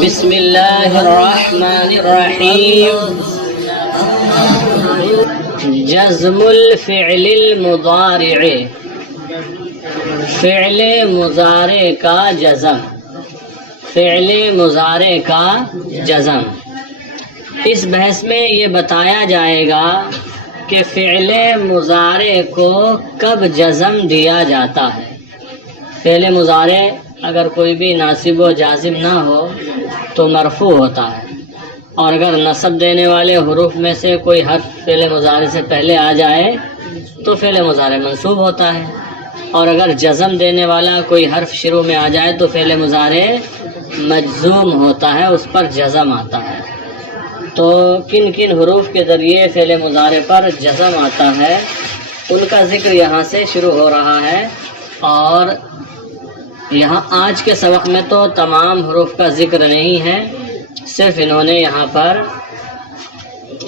بسم اللہ الرحمن الرحیم. جزم الفعل المضارع، فعل مضارع کا جزم، فعل مضارع کا جزم. اس بحث میں یہ بتایا جائے گا کہ فعل مضارع کو کب جزم دیا جاتا ہے. فعل مضارع اگر کوئی بھی ناصب و جازم نہ ہو تو مرفوع ہوتا ہے، اور اگر نصب دینے والے حروف میں سے کوئی حرف فعل مضارع سے پہلے آ جائے تو فعل مضارع منصوب ہوتا ہے، اور اگر جزم دینے والا کوئی حرف شروع میں آ جائے تو فعل مضارع مجزوم ہوتا ہے، اس پر جزم آتا ہے. تو کن کن حروف کے ذریعے فعل مضارع پر جزم آتا ہے ان کا ذکر یہاں سے شروع ہو رہا ہے. اور یہاں آج کے سبق میں تو تمام حروف کا ذکر نہیں ہے، صرف انہوں نے یہاں پر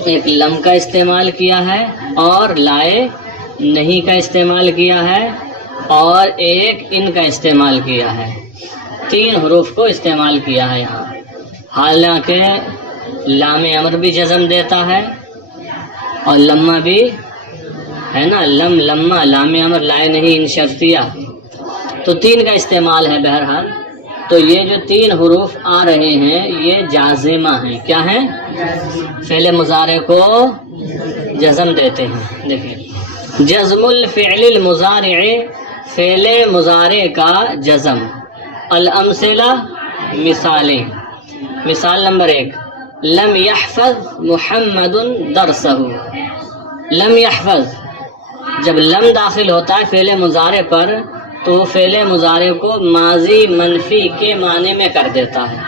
ایک لم کا استعمال کیا ہے اور لائے نہیں کا استعمال کیا ہے اور ایک ان کا استعمال کیا ہے. 3 حروف کو استعمال کیا ہے یہاں. حالانکہ لام امر بھی جزم دیتا ہے اور لمہ بھی ہے نا، لم لمہ لام امر لائے نہیں ان شرطیہ، تو 3 کا استعمال ہے. بہرحال تو یہ جو 3 حروف آ رہے ہیں یہ جازمہ ہیں. کیا ہیں؟ فعل مضارع کو جزم دیتے ہیں. دیکھیں، جزم الفعل المضارع، فعل مضارع کا جزم. الامثلہ، مثالیں. مثال نمبر 1، لم يحفظ محمد درسہ. لم يحفظ، جب لم داخل ہوتا ہے فعل مضارع پر تو فعل مضارع کو ماضی منفی کے معنی میں کر دیتا ہے.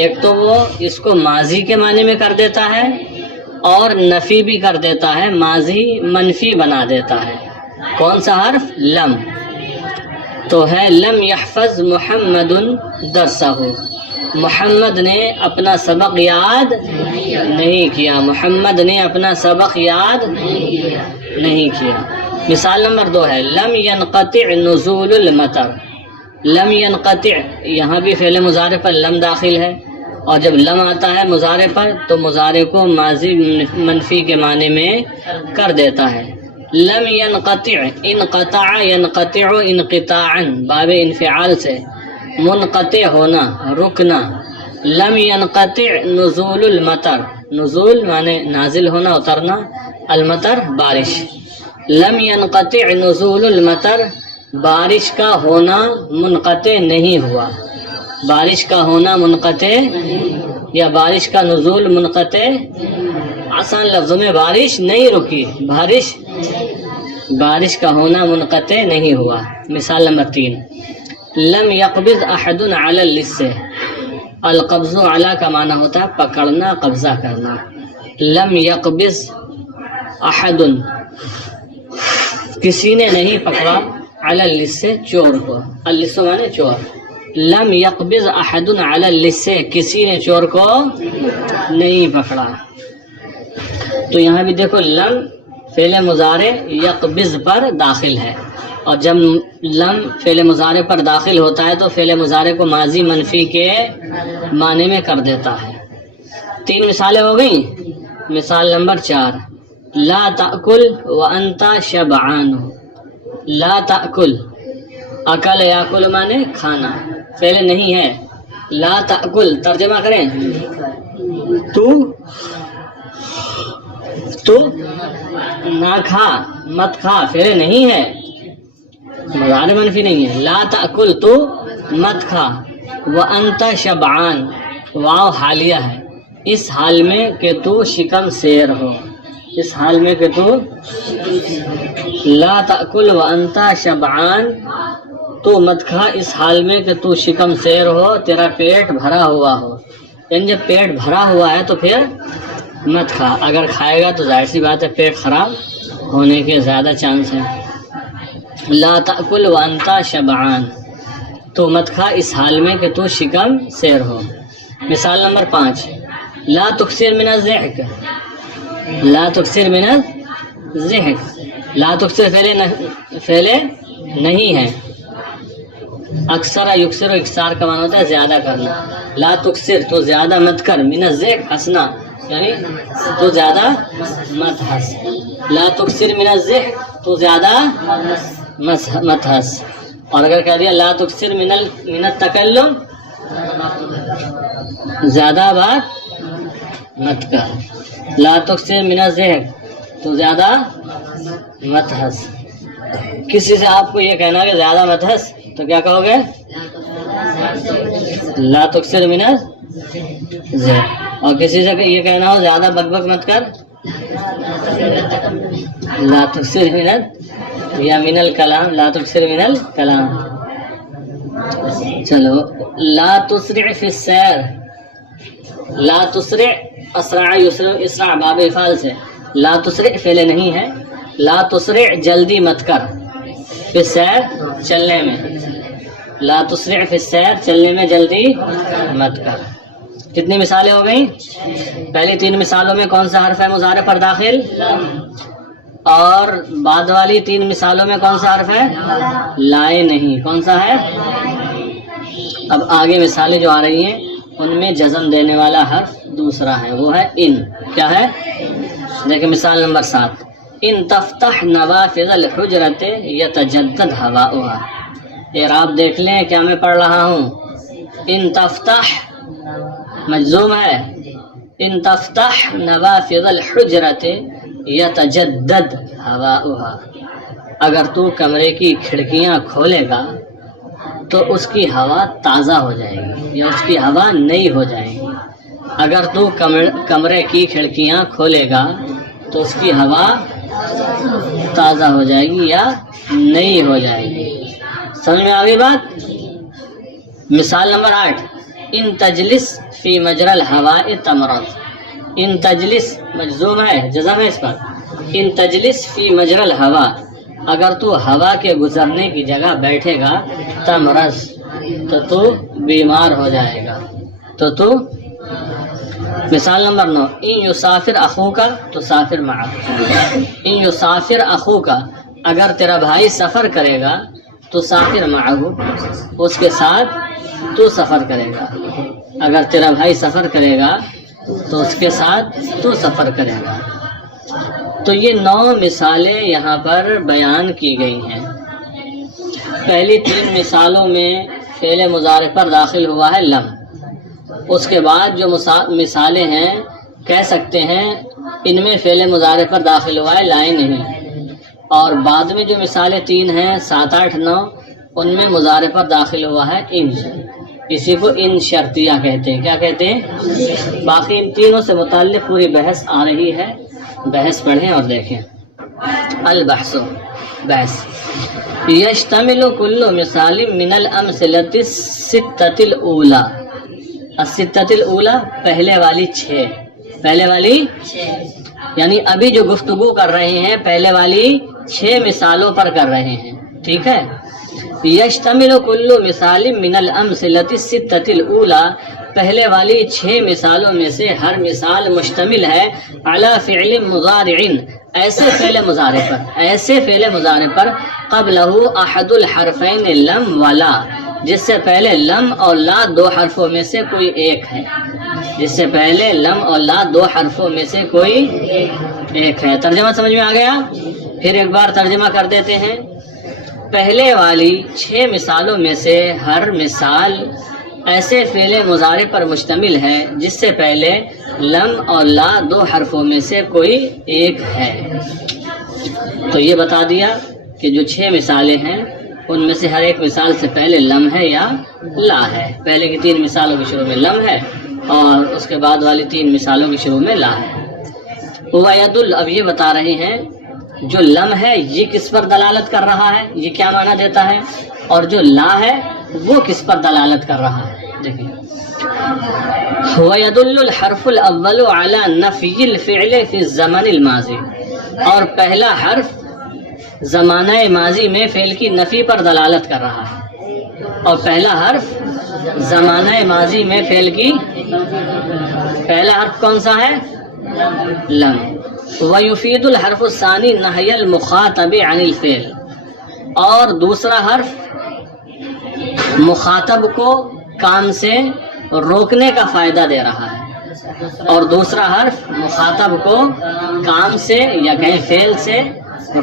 ایک تو وہ اس کو ماضی کے معنی میں کر دیتا ہے اور نفی بھی کر دیتا ہے، ماضی منفی بنا دیتا ہے. کون سا حرف؟ لم. تو ہے لم يحفظ محمد درسہ، محمد نے اپنا سبق یاد نہیں کیا، محمد نے اپنا سبق یاد نہیں کیا. مثال نمبر 2 ہے لم ينقطع نزول المطر. لم ينقطع، یہاں بھی فعل مضارع پر لم داخل ہے، اور جب لم آتا ہے مضارع پر تو مضارع کو ماضی منفی کے معنی میں کر دیتا ہے. لم ينقطع، انقطع ينقطع انقطاعا، باب انفعال سے منقطع ہونا، رکنا. لم ينقطع نزول المطر، نزول معنی نازل ہونا، اترنا، المطر بارش. لم ينقطع نزول المطر، بارش کا ہونا منقطع نہیں ہوا. بارش کا ہونا منقطع یا بارش کا نزول منقطع، آسان لفظوں میں بارش نہیں رکی، بارش کا ہونا منقطع نہیں ہوا. مثال نمبر 3، لم يقبض احد على اللص. القبض علی کا معنی ہوتا ہے پکڑنا، قبضہ کرنا. لم يقبض احد، کسی نے نہیں پکڑا، علی اللص، چور کو. اللص معنی چور. لم يقبض احد علی اللص، کسی نے چور کو نہیں پکڑا. تو یہاں بھی دیکھو لم فعل مضارع یقبض پر داخل ہے، اور جب لم فعل مضارع پر داخل ہوتا ہے تو فعل مضارع کو ماضی منفی کے معنی میں کر دیتا ہے. 3 مثالیں ہو گئیں. مثال نمبر 4، لا تأکل وانت شبعان. لا تأکل، اکل یاکل معنی کھانا، فعل نہیں ہے. لا تأکل ترجمہ کریں، تو نہ کھا، مت کھا، فعل نہیں ہے، مضارع منفی نہیں ہے. لا تأکل، تو مت کھا. وانت شبعان، واو حالیہ ہے، اس حال میں کہ تو شکم سیر ہو، اس حال میں کہ تو. لا تأکل وانت شبعان، تو مت کھا اس حال میں کہ تو شکم سیر ہو، تیرا پیٹ بھرا ہوا ہو. یعنی جب پیٹ بھرا ہوا ہے تو پھر مت کھا، اگر کھائے گا تو ظاہر سی بات ہے پیٹ خراب ہونے کے زیادہ چانس ہیں. لا تأکل وانت شبعان، تو مت کھا اس حال میں کہ تو شکم سیر ہو. مثال نمبر 5، لا تکثر من الضحک. لا تکثر من الضحک، لا تکثر فعل نہیں ہے. اکثر یکثر اکثار کا معنی ہوتا ہے زیادہ کرنا. لا تکثر تو زیادہ مت کر، من الضحک ہنسنا یعنی تو زیادہ مت ہنس. لا تکثر من الضحک تو زیادہ مت ہنس. اور اگر کہہ دیا لا تکثر من التکلم زیادہ بات مت کر. لا تکثر من الضحک تو زیادہ مت ہنس. کسی سے آپ کو یہ کہنا کہ زیادہ مت ہنس تو کیا کہو گے؟ لا تکثر من الضحک. اور کسی سے یہ کہنا ہو زیادہ بک بک مت کر، لا تکثر من یا من الکلام، لا تکثر من الکلام. چلو لا تسرع فی السیر. لا تسرع اسرع یسرع اسرع باب افعال سے. لا تسرع فعل نہیں ہے. لا تسرع جلدی مت کر، فی السیر چلنے میں. لا تسرع فی السیر چلنے میں جلدی مت کر. کتنی مثالیں ہو گئیں؟ پہلی 3 مثالوں میں کون سا حرف ہے مضارع پر داخل؟ اور بعد والی 3 مثالوں میں کون سا حرف ہے؟ لائے نہیں. کون سا ہے؟ اب آگے مثالیں جو آ رہی ہیں ان میں جزم دینے والا حرف دوسرا ہے، وہ ہے ان. کیا ہے؟ دیکھیں مثال نمبر 7. ان تفتح نوافذ الحجرۃ یتجدد ہواؤها. اعراب دیکھ لیں کیا میں پڑھ رہا ہوں. ان تفتح مجزوم ہے. ان تفتح نوافذ الحجرۃ یتجدد ہواؤها. اگر تو کمرے کی کھڑکیاں کھولے گا تو اس کی ہوا تازہ ہو جائے گی یا اس کی ہوا نئی ہو جائے گی. اگر تو کمرے کی کھڑکیاں کھولے گا تو اس کی ہوا تازہ ہو جائے گی یا نئی ہو جائے گی. سمجھ میں آ گئی بات؟ مثال نمبر 8. ان تجلس فی مجرى الهواء تمرض. ان تجلس مجزوم ہے، جزم ہے اس پر. ان تجلس فی مجرى الهواء اگر تو ہوا کے گزرنے کی جگہ بیٹھے گا تمرض تو بیمار ہو جائے گا. تو مثال نمبر 9. ان یسافر اخوک تو سافر معه. ان یسافر اخوک اگر تیرا بھائی سفر کرے گا تو سافر معه اس کے ساتھ تو سفر کرے گا. اگر تیرا بھائی سفر کرے گا تو اس کے ساتھ تو سفر کرے گا. تو یہ 9 مثالیں یہاں پر بیان کی گئی ہیں. پہلی 3 مثالوں میں فعل مضارع پر داخل ہوا ہے لم. اس کے بعد جو مثالیں ہیں کہہ سکتے ہیں ان میں فعل مضارع پر داخل ہوا ہے لائے نہیں. اور بعد میں جو مثالیں 3 ہیں 7 8 9 ان میں مضارع پر داخل ہوا ہے ان. اسی کو ان شرطیہ کہتے ہیں. کیا کہتے ہیں؟ باقی ان تینوں سے متعلق پوری بحث آ رہی ہے، بحث پڑھیں اور دیکھیں. البحث بحث. یشتمل کل مثال من الامثلۃ الستۃ الاولی. الستۃ الاولی پہلے والی 6. پہلے والی یعنی ابھی جو گفتگو کر رہے ہیں پہلے والی 6 مثالوں پر کر رہے ہیں. ٹھیک ہے. یشتمل کل مثال من الامثلۃ الستۃ الاولی پہلے والی 6 مثالوں میں سے ہر مثال مشتمل ہے علی فعل مضارع ایسے فعل مضارع پر قبلہ احد الحرفین لم ولا جس سے پہلے لم اور لا 2 حرفوں میں سے کوئی ایک ہے. جس سے پہلے لم اور لا 2 حرفوں میں سے کوئی ایک ہے. ترجمہ سمجھ میں آ گیا؟ پھر ایک بار ترجمہ کر دیتے ہیں. پہلے والی 6 مثالوں میں سے ہر مثال ایسے فعل مضارع پر مشتمل ہے جس سے پہلے لم اور لا 2 حرفوں میں سے کوئی ایک ہے. تو یہ بتا دیا کہ جو 6 مثالیں ہیں ان میں سے ہر ایک مثال سے پہلے لم ہے یا لا ہے. پہلے کی 3 مثالوں کے شروع میں لم ہے اور اس کے بعد والی 3 مثالوں کے شروع میں لا ہے. وَيَدُلُّ اب یہ بتا رہے ہیں جو لم ہے یہ کس پر دلالت کر رہا ہے، یہ کیا معنی دیتا ہے، اور جو لا ہے وہ کس پر دلالت کر رہا ہے. دیکھیں وَيَدُلُّ الْحَرْفُ الْأَوَّلُ عَلَى نَفْيِ الْفِعْلِ فِي الزَّمَنِ الْمَاضِي اور پہلا حرف زمانہ ماضی میں فعل کی نفی پر دلالت کر رہا ہے. اور پہلا حرف زمانہ ماضی میں فعل کی پہلا حرف کون سا ہے؟ لم. وَيُفِيدُ الْحَرْفُ الثَّانِي نَهْيَ الْمُخَاطَبِ عَنِ الْفِعْلِ، اور دوسرا حرف مخاطب کو کام سے روکنے کا فائدہ دے رہا ہے، اور دوسرا حرف مخاطب کو کام سے یا کہیں فعل سے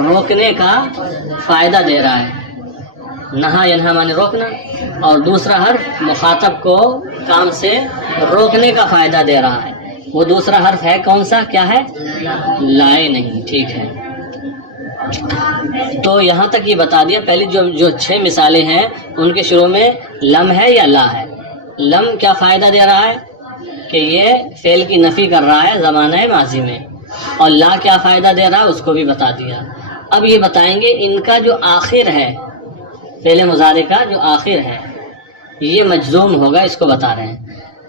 روکنے کا فائدہ دے رہا ہے۔ نہا ینہا مانے روکنا، اور دوسرا حرف مخاطب کو کام سے روکنے کا فائدہ دے رہا ہے۔ وہ دوسرا حرف ہے کون سا؟ کیا ہے؟ لائے نہیں، ٹھیک ہے۔ تو یہاں تک یہ بتا دیا، پہلی جو 6 مثالیں ہیں ان کے شروع میں لم ہے یا لا ہے۔ لم کیا فائدہ دے رہا ہے کہ یہ فعل کی نفی کر رہا ہے زمانہ ماضی میں، اور لا کیا فائدہ دے رہا ہے اس کو بھی بتا دیا۔ اب یہ بتائیں گے ان کا جو آخر ہے، فعل مضارع کا جو آخر ہے یہ مجزوم ہوگا، اس کو بتا رہے ہیں۔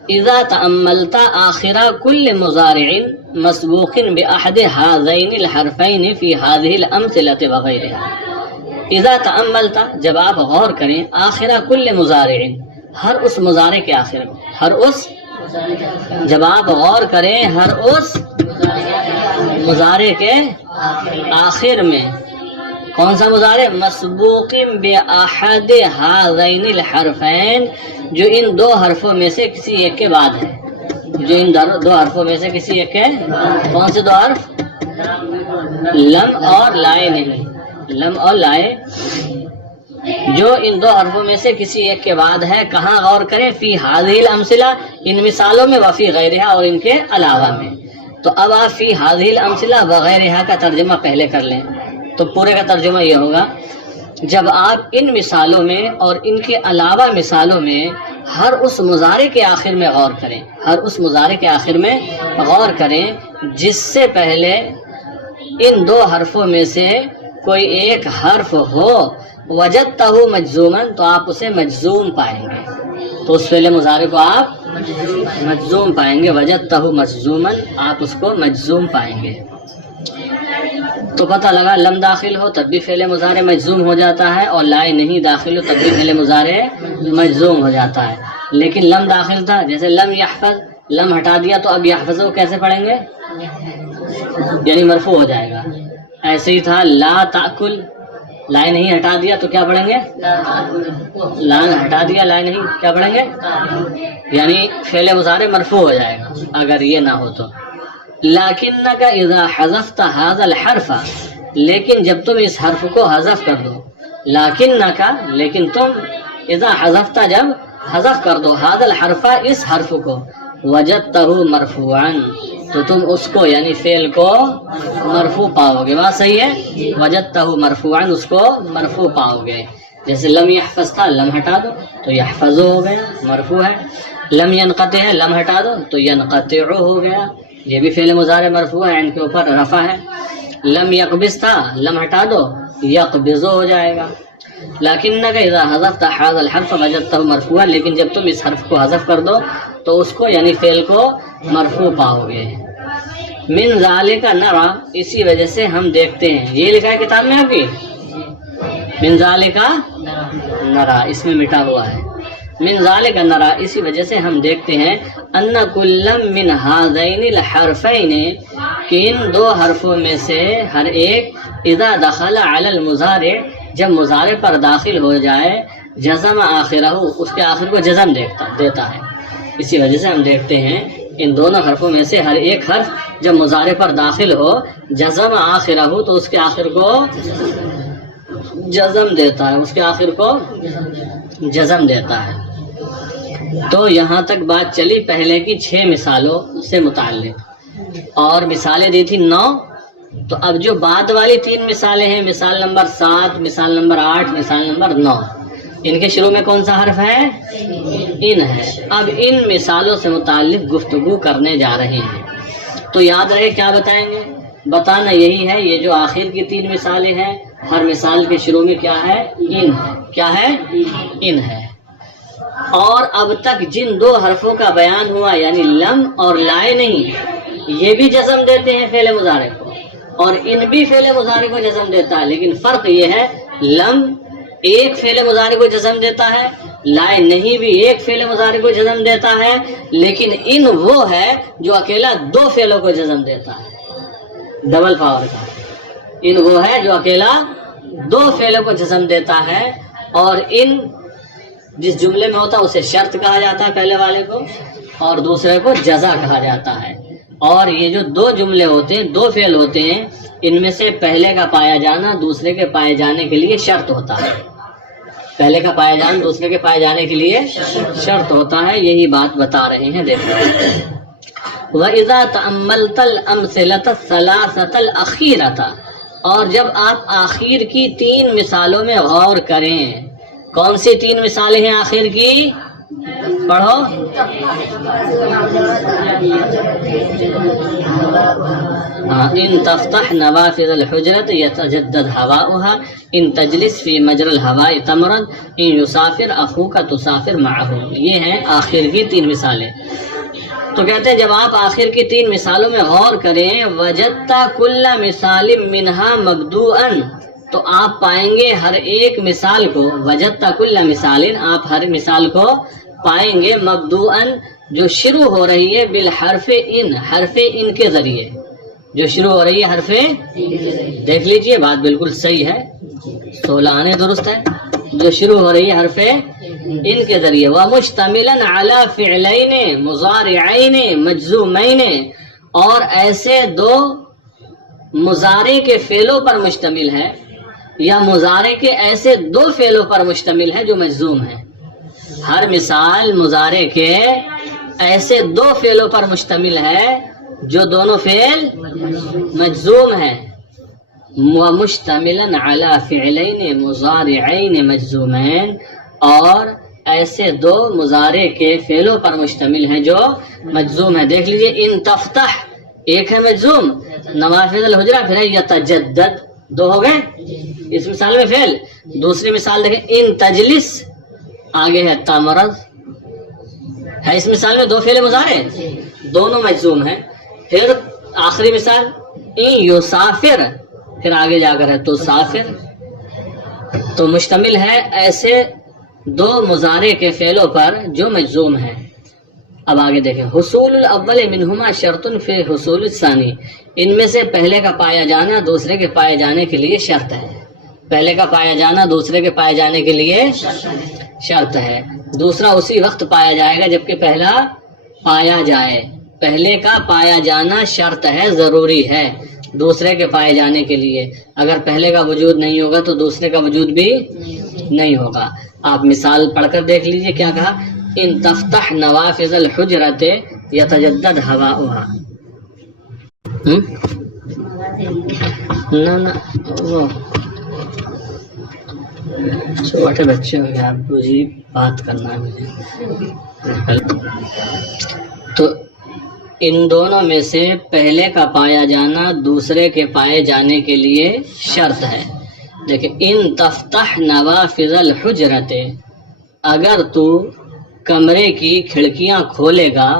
اذا تأملت آخر كل مضارع مسبوق بأحد هذين الحرفين في هذه الأمثلة وغيرها۔ اذا تأملت، جب آپ غور کریں، آخر كل مضارع، ہر اس مضارع کے آخر میں، جب آپ غور کریں ہر اس مضارع کے آخر میں، کون سا مضارع؟ مسبوق بأحد هذين الحرفين، جو ان 2 حرفوں میں سے کسی ایک کے بعد ہے، جو ان 2 حرفوں میں سے کسی ایک کے، کون سے 2 حرف؟ لم اور لائے نہیں، لم اور لائے، جو ان 2 حرفوں میں سے کسی ایک کے بعد ہے۔ کہاں غور کریں؟ فی هذه الامثلہ، ان مثالوں میں، وفی غیرہا، اور ان کے علاوہ میں۔ تو اب آپ فی هذه الامثلہ وغیرہا کا ترجمہ پہلے کر لیں، تو پورے کا ترجمہ یہ ہوگا، جب آپ ان مثالوں میں اور ان کے علاوہ مثالوں میں ہر اس مضارع کے آخر میں غور کریں، ہر اس مضارع کے آخر میں غور کریں جس سے پہلے ان 2 حرفوں میں سے کوئی ایک حرف ہو، وجدتہ مجزوما، تو آپ اسے مجزوم پائیں گے، تو اس فعل مضارع کو آپ مجزوم پائیں گے، وجدتہ مجزوما، آپ اس کو مجزوم پائیں گے۔ تو پتہ لگا لم داخل ہو تب بھی فعل مضارع مجزوم ہو جاتا ہے، اور لائے نہیں داخل ہو تب بھی فعل مضارع مجزوم ہو جاتا ہے۔ لیکن لم داخل تھا، جیسے لم یحفظ، لم ہٹا دیا تو اب یحفظ کو کیسے پڑھیں گے؟ یعنی مرفوع ہو جائے گا۔ ایسے ہی تھا لا تاکل، لائے نہیں ہٹا دیا تو کیا پڑھیں گے؟ لا ہٹا دیا، لائے نہیں، کیا پڑھیں گے؟ یعنی فعل مضارع مرفوع ہو جائے گا اگر یہ نہ ہو تو۔ لکنک اذا حذفت هذا الحرف، لیکن جب تم اس حرف کو حذف کر دو، لکنک، لیکن تم، اذا حذفت، جب حذف کر دو، هذا الحرف، اس حرف کو، وجدتہ مرفوعا، تو تم اس کو یعنی فعل کو مرفوع پاؤ گے۔ بات صحیح ہے، وجدتہ مرفوعا، اس کو مرفوع پاؤ گے۔ جیسے لم یحفظ تھا، لم ہٹا دو تو یحفظ ہو گیا، مرفوع ہے۔ لم ینقطع ہے، لم ہٹا دو تو ینقطع ہو گیا، یہ بھی فعل مضارع مرفوع ہے، ان کے اوپر رفع ہے۔ لم یقبض تھا، لم ہٹا دو یقبض ہو جائے گا۔ لکنک اذا حذفت هذا الحرف وجدتہ مرفوعا، لیکن جب تم اس حرف کو حذف کر دو تو اس کو یعنی فعل کو مرفوع پاؤ گے۔ من ذالک نرى، اسی وجہ سے ہم دیکھتے ہیں، یہ لکھا ہے کتاب میں آپ کی، من ذالک نرى، اس میں مٹا ہوا ہے، من ذالک نرى، اسی وجہ سے ہم دیکھتے ہیں، ان کل من هذین الحرفین، کہ ان 2 حرفوں میں سے ہر ایک، اذا دخل علی المضارع، جب مضارع پر داخل ہو جائے، جزم آخرہ، اس کے آخر کو جزم دیتا ہے۔ اسی وجہ سے ہم دیکھتے ہیں ان دونوں حرفوں میں سے ہر ایک حرف جب مضارع پر داخل ہو، جزم آخرہ، تو اس کے آخر کو جزم دیتا ہے، اس کے آخر کو جزم دیتا ہے۔ تو یہاں تک بات چلی پہلے کی 6 مثالوں سے متعلق، اور مثالیں دی تھی 9۔ تو اب جو بعد والی 3 مثالیں ہیں، مثال نمبر 7، مثال نمبر 8، مثال نمبر 9، ان کے شروع میں کون سا حرف ہے؟ ان ہے۔ اب ان مثالوں سے متعلق گفتگو کرنے جا رہے ہیں، تو یاد رہے کیا بتائیں گے؟ بتانا یہی ہے، یہ جو آخر کی 3 مثالیں ہیں، ہر مثال کے شروع میں کیا ہے؟ ان ہے۔ کیا ہے؟ ان ہے۔ اور اب تک جن 2 حرفوں کا بیان ہوا، یعنی لم اور لائے نہیں، یہ بھی جزم دیتے ہیں فعل مضارع کو، اور ان بھی فعل مضارع کو جزم دیتا ہے، لیکن فرق یہ ہے، لم ایک فعل مضارع کو جزم دیتا ہے، لائے نہیں بھی ایک فعل مضارع کو جزم دیتا ہے، لیکن ان وہ ہے جو اکیلا 2 فعلوں کو جزم دیتا ہے۔ ڈبل پاور کا. ان وہ ہے جو اکیلا دو فعلوں کو جزم دیتا ہے، اور ان جس جملے میں ہوتا ہے اسے شرط کہا جاتا ہے پہلے والے کو، اور دوسرے کو جزا کہا جاتا ہے. اور یہ جو دو جملے ہوتے ہیں، دو فعل ہوتے ہیں، ان میں سے پہلے کا پایا جانا دوسرے کے پائے جانے کے لیے شرط ہوتا ہے. پہلے کا پایا جانا دوسرے کے پائے جانے کے لیے شرط ہوتا ہے. یہی بات بتا رہے ہیں. دیکھیں وَإِذَا تَأَمَّلْتَ الْأَمْثِلَةَ الثَّلَاثَةَ الْأَخِيرَةَ، اور جب آپ آخر کی 3 مثالوں میں غور کریں. کون سی 3 مثالیں ہیں آخر کی؟ پڑھو. ان تفتح نوافذ الحجرة يتجدد هواؤها، ان تجلس في مجرى الهواء تمرد، ان يسافر اخوك تسافر معه. یہ ہیں آخر کی 3 مثالیں. تو کہتے ہیں جب آپ آخر کی 3 مثالوں میں غور کریں، وجدت كل مثال منها مبدوءا، تو آپ پائیں گے ہر ایک مثال کو، وجدت كل مثال، آپ ہر مثال کو پائیں گے مبدوءا، جو شروع ہو رہی ہے بالحرف ان، حرف ان کے ذریعے، جو شروع ہو رہی ہے حرف. دیکھ لیجئے بات بالکل صحیح ہے، 16 آنے درست ہے. جو شروع ہو رہی ہے حرف ان کے ذریعے. وَمُشْتَمِلًا عَلَى فِعْلَيْنِ مُضَارِعَيْنِ مَجْزُومَيْنِ، اور ایسے 2 مضارع کے فعلوں پر مشتمل ہے، یا مضارع کے ایسے 2 فعلوں پر مشتمل ہے جو مجزوم ہیں. ہر مثال مضارع کے ایسے 2 فعلوں پر مشتمل ہے جو دونوں فعل مجزوم ہیں. وَمُشْتَمِلًا عَلَى فِعْلَيْنِ مُضَارِعَيْنِ مَجْزُومَيْنِ، اور ایسے 2 مضارع کے فعلوں پر مشتمل ہیں جو مجزوم ہیں. دیکھ لیجئے ان تفتح ایک ہے مجزوم، نوافذ الحجرہ پھر ہے یتجدد، 2 ہو گئے اس مثال میں فعل. دوسری مثال دیکھیں ان تجلس، آگے ہے تمرض، ہے اس مثال میں 2 فعل مضارع، دونوں مجزوم ہیں. پھر آخری مثال ان یسافر، پھر آگے جا کر ہے تو سافر. تو مشتمل ہے ایسے 2 مضارع کے فعلوں پر جو مجزوم ہیں. اب آگے دیکھیں حصول الاول منہما شرط فی حصول الثانی، ان میں سے پہلے کا پایا جانا دوسرے کے پائے جانے کے لیے شرط ہے. پہلے کا پایا جانا دوسرے کے پائے جانے کے لیے شرط ہے. دوسرا اسی وقت پایا جائے گا جبکہ پہلا پایا جائے. پہلے کا پایا جانا شرط ہے، ضروری ہے دوسرے کے پائے جانے کے لیے. اگر پہلے کا وجود نہیں ہوگا تو دوسرے کا وجود بھی نہیں ہوگا. آپ مثال پڑھ کر دیکھ لیجئے کیا کہا. ان تفتح نوافذ الحجرۃ یتجدد ہواؤها. نہ وہ چھوٹے بچے ہو گئے، آپ مجھے بات کرنا ہے مجھے. تو ان دونوں میں سے پہلے کا پایا جانا دوسرے کے پائے جانے کے لیے شرط ہے. دیکھیں ان تفتح نوافذ الحجرۃ، اگر تو کمرے کی کھڑکیاں کھولے گا،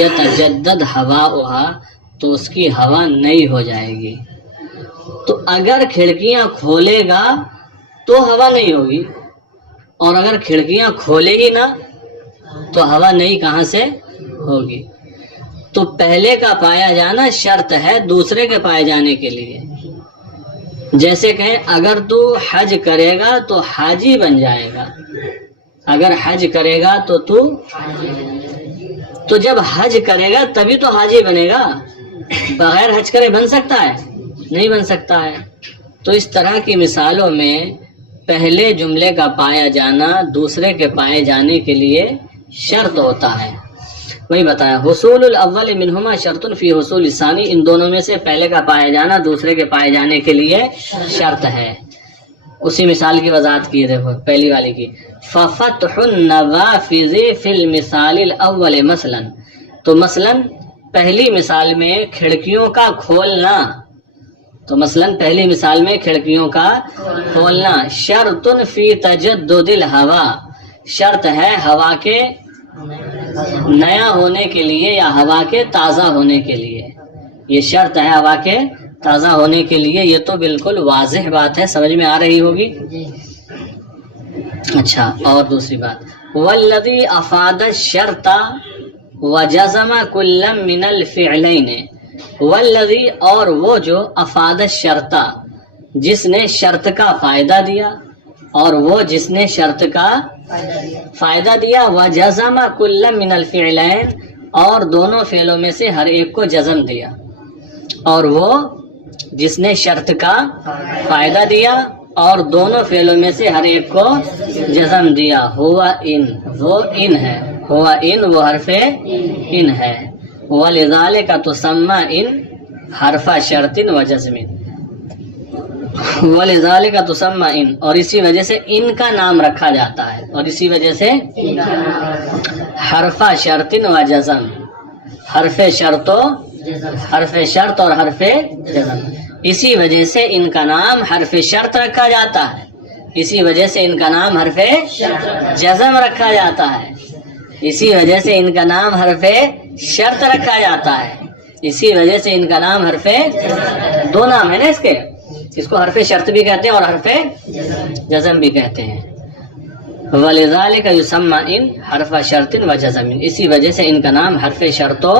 یتجدد ہواؤها، تو اس کی ہوا نئی ہو جائے گی. تو اگر کھڑکیاں کھولے گا تو ہوا نہیں ہوگی، اور اگر کھڑکیاں کھولے گی نا تو ہوا نئی کہاں سے ہوگی. تو پہلے کا پایا جانا شرط ہے دوسرے کے پائے جانے کے لیے. جیسے کہیں اگر تو حج کرے گا تو حاجی بن جائے گا. اگر حج کرے گا تو جب حج کرے گا تبھی تو حاجی بنے گا. بغیر حج کرے بن سکتا ہے؟ نہیں بن سکتا ہے. تو اس طرح کی مثالوں میں پہلے جملے کا پایا جانا دوسرے کے پائے جانے کے لیے شرط ہوتا ہے. وہی بتایا حصول الاول منہما شرط فی حصول الثانی، ان دونوں میں سے پہلے کا پایا جانا دوسرے کے پائے جانے کے لیے شرط ہے. اسی مثال کی وضاحت کی، دیکھو پہلی والی کی ففتح النوافذ فی المثال الاول مثلا. تو مثلا پہلی مثال میں کھڑکیوں کا کھولنا، تو مثلا پہلی مثال میں کھڑکیوں کا کھولنا شرط فی تجدد الہوا، شرط ہے ہوا کے نیا ہونے کے لیے یا ہوا کے تازہ ہونے کے لیے. یہ شرط ہے ہوا کے تازہ ہونے کے لیے. یہ تو بالکل واضح بات ہے، سمجھ میں آ رہی ہوگی. اچھا اور دوسری بات والذی افاد الشرط وجزم کل من الفعلین، والذی اور وہ جو افاد الشرطہ جس نے شرط کا فائدہ دیا، اور وہ جس نے شرط کا فائدہ دیا، وجزم کل من الفعلین اور دونوں فعلوں میں سے ہر ایک کو جزم دیا، اور وہ جس نے شرط کا فائدہ دیا اور دونوں فعلوں میں سے ہر ایک کو جزم دیا، ہوا ان وہ ان ہے، ہوا ان وہ حرف ان ہے، ولذالک تسمى ان حرف شرط و جزم، ولذالک تسمى ان اور اسی وجہ سے ان کا نام رکھا جاتا ہے، اور اسی وجہ سے حرف شرط و جزم، حرف شرط اور حرف جزم، اسی وجہ سے ان کا نام حرف شرط رکھا جاتا ہے، اسی وجہ سے ان کا نام حرف جزم رکھا جاتا ہے، اسی وجہ سے ان کا نام حرف شرط رکھا جاتا ہے، اسی وجہ سے ان کا نام حرف دو نام ہے نا اس کے، اس کو حرف شرط بھی کہتے ہیں اور حرف جزم بھی کہتے ہیں، وَلِذَلِكَ يُسَمَّى ان حرف شرط و جزم، اسی وجہ سے ان کا نام حرف شرط و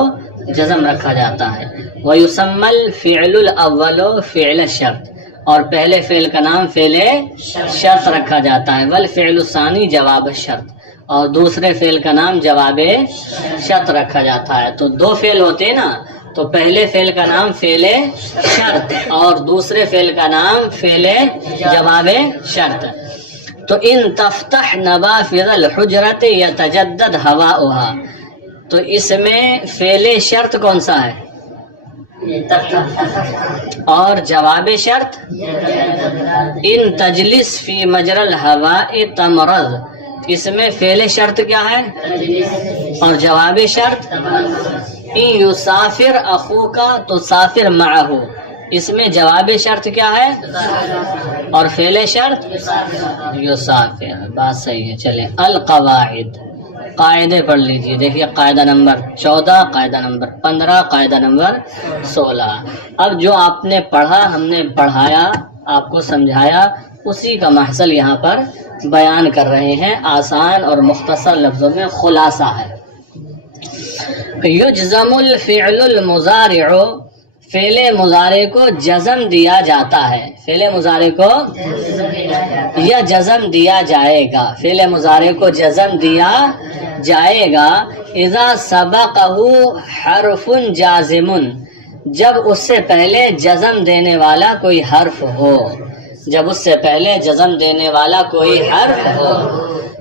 جزم رکھا جاتا ہے، وَيُسَمَّى الْفِعْلُ الْأَوَّلُ فِعْلَ الشَّرْط اور پہلے فعل کا نام فعل شرط رکھا جاتا ہے، وَالْفِعْلُ الثَّانِي جواب الشرط اور دوسرے فعل کا نام جواب شرط رکھا جاتا ہے، تو دو فعل ہوتے ہیں نا، تو پہلے فعل کا نام فعل شرط اور دوسرے فعل کا نام فعل جواب شرط، تو ان تفتح نوافذ الحجرت یتجدد ہواؤها، تو اس میں فعل شرط کون سا ہے اور جواب شرط، ان تجلس فی مجرى الہواء تمرض، اس میں فعل شرط کیا ہے اور جواب شرط، ان یسافر اخوک تسافر معه، اس میں جواب شرط کیا ہے اور فعل شرط یسافر، بات صحیح ہے۔ چلے القواعد، قاعدے پڑھ لیجئے، دیکھیے قاعدہ نمبر 14، قاعدہ نمبر 15، قاعدہ نمبر 16۔ اب جو آپ نے پڑھا، ہم نے پڑھایا، آپ کو سمجھایا، اسی کا محصل یہاں پر بیان کر رہے ہیں، آسان اور مختصر لفظوں میں خلاصہ ہے۔ یجزم الفعل المضارع، فعل مضارع کو جزم دیا جاتا ہے، فعل مضارع کو یا جزم دیا جائے گا، فعل مضارع کو جزم دیا جائے گا، اذا سبقہ حرف جازم، جب اس سے پہلے جزم دینے والا کوئی حرف ہو، جب اس سے پہلے جزم دینے والا کوئی حرف ہو،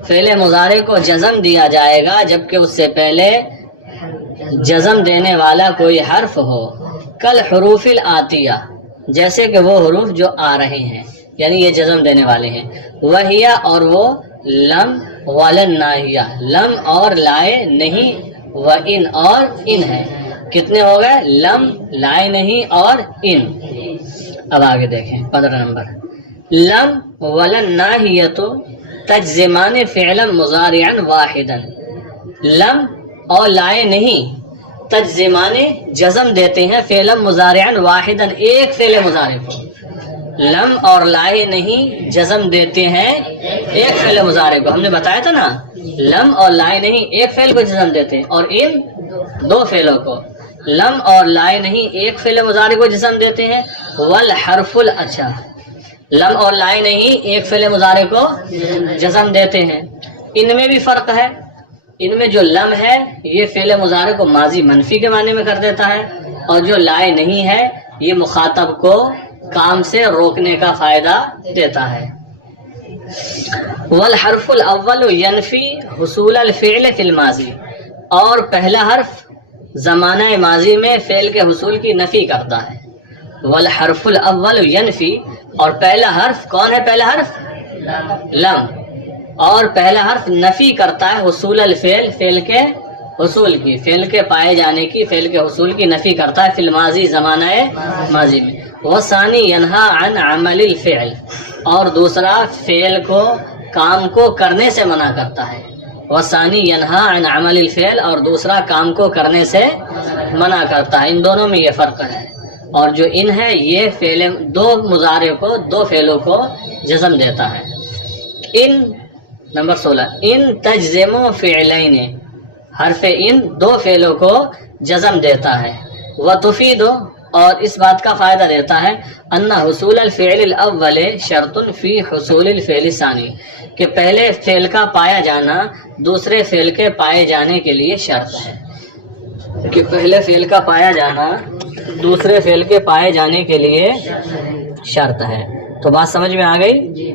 فعل مضارع کو جزم دیا جائے گا جبکہ اس سے پہلے جزم دینے والا کوئی حرف ہو، کل حروف الآتیہ، جیسے کہ وہ حروف جو آ رہے ہیں، یعنی یہ جزم دینے والے ہیں، وہیا اور وہ لم ولناہیہ، لم اور لائے نہیں، وان اور ان ہے، کتنے ہو گئے؟ لم، لائے نہیں اور ان۔ اب آگے دیکھیں 15 نمبر، لم ولناہیۃ تجزمان فعلا مضارعا واحدا، لم اور لائے نہیں تجزمان جزم دیتے ہیں فعلا مضارعا واحدا، ایک فعل مضارع کو، لم اور لائے نہیں جزم دیتے ہیں ایک فعل مضارع کو، ہم نے بتایا تھا نا، لم اور لائے نہیں ایک فعل کو جزم دیتے ہیں، اور ان دو فعلوں کو، لم اور لائے نہیں ایک فعل مضارع کو جزم دیتے ہیں، والحرف الاچھا، لم اور لائے نہیں ایک فعل مضارع کو جزم دیتے ہیں، ان میں بھی فرق ہے، ان میں جو لم ہے یہ فعل مضارع کو ماضی منفی کے معنی میں کر دیتا ہے، اور جو لائے نہیں ہے یہ مخاطب کو کام سے روکنے کا فائدہ دیتا ہے۔ والحرف الاول ینفی حصول الفعل فی الماضی، اور پہلا حرف زمانہ ماضی میں فعل کے حصول کی نفی کرتا ہے۔ والحرف الاول ینفی، اور پہلا حرف کون ہے؟ پہلا حرف لم، اور پہلا حرف نفی کرتا ہے حصول الفعل، فعل کے حصول کی، فعل کے پائے جانے کی، فعل کے حصول کی نفی کرتا ہے، فی الماضی زمانہ ماضی میں۔ وثانی ینہا عن عمل الفعل، اور دوسرا فعل کو، کام کو کرنے سے منع کرتا ہے، وثانی ینہا عن عمل الفعل، اور دوسرا کام کو کرنے سے منع کرتا ہے، ان دونوں میں یہ فرق ہے۔ اور جو ان ہے یہ فعل دو مضارع کو، دو فعلوں کو جزم دیتا ہے۔ ان نمبر 16، ان تجزم فعلین، حرف ان دو فعلوں کو جزم دیتا ہے، وتفید، اور اس بات کا فائدہ دیتا ہے ان حصول الفعل الاول شرط فی حصول الفعل الثانی، کہ پہلے فعل کا پایا جانا دوسرے فعل کے پائے جانے کے لیے شرط ہے، کہ پہلے فعل کا پایا جانا دوسرے فعل کے پائے جانے کے لیے شرط ہے۔ تو بات سمجھ میں آ گئی؟